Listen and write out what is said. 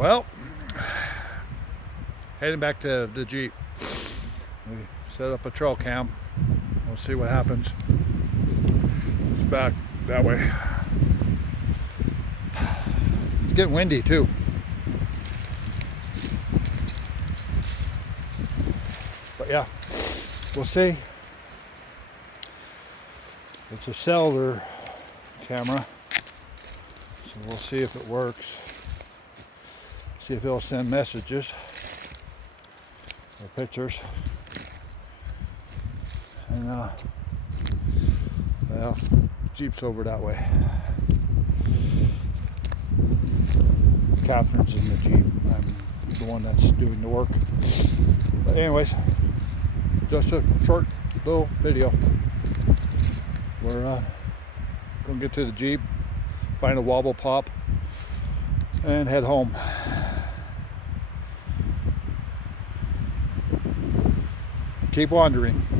Well, heading back to the Jeep. We set up a trail cam. We'll see what happens. It's back that way. It's getting windy too. But yeah, we'll see. It's a cellular camera, so we'll see if it works. See if it'll send messages or pictures. And well, Jeep's over that way. Catherine's in the Jeep. I'm the one that's doing the work. But anyways, just a short little video. We're gonna get to the Jeep, find a wobble pop, and head home. Keep wandering.